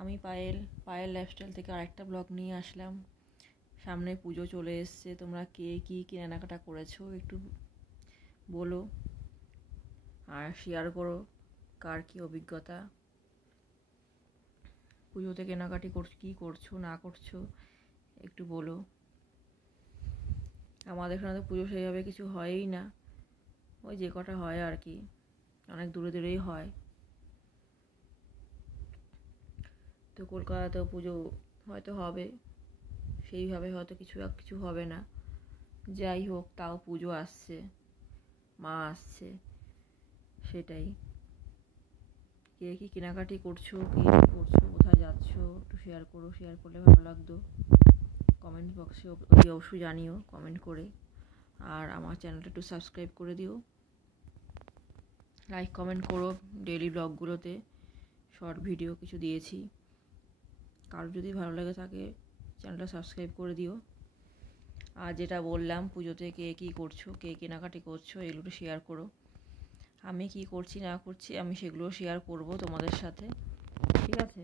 আমি পায়েল লাইফস্টাইল থেকে আরেকটা ব্লগ নিয়ে আসলাম। সামনে পুজো চলে এসছে, তোমরা কে কী কেনাকাটা করেছো একটু বলো আর শেয়ার করো কার কী অভিজ্ঞতা। পুজোতে কেনাকাটি কী করছো না করছো একটু বলো। আমাদের এখানে তো পুজো সেইভাবে কিছু হয়ই না, ওই যে কটা হয় আর কি, অনেক দূরে দূরেই হয়। তো কলকাতাতেও পুজো হয়তো হবে, সেইভাবে হয়তো কিছু হবে না। যাই হোক, তাও পুজো আসছে, মা আসছে, সেটাই। কে কী কেনাকাটি করছো, কী করছো, কোথায় যাচ্ছো একটু শেয়ার করো, শেয়ার করলে ভালো লাগতো। কমেন্ট বক্সে অবশ্যই জানিও কমেন্ট করে। আর আমার চ্যানেলটা একটু সাবস্ক্রাইব করে দিও, লাইক কমেন্ট করো। ডেইলি ব্লগগুলোতে শর্ট ভিডিও কিছু দিয়েছি, কারো যদি ভালো লাগে থাকে চ্যানেলটা সাবস্ক্রাইব করে দিও। আর যেটা বললাম, পুজোতে কে কী করছো, কে কেনাকাটি করছো, এগুলো শেয়ার করো। আমি কি করছি না করছি আমি সেগুলো শেয়ার করব তোমাদের সাথে, ঠিক আছে।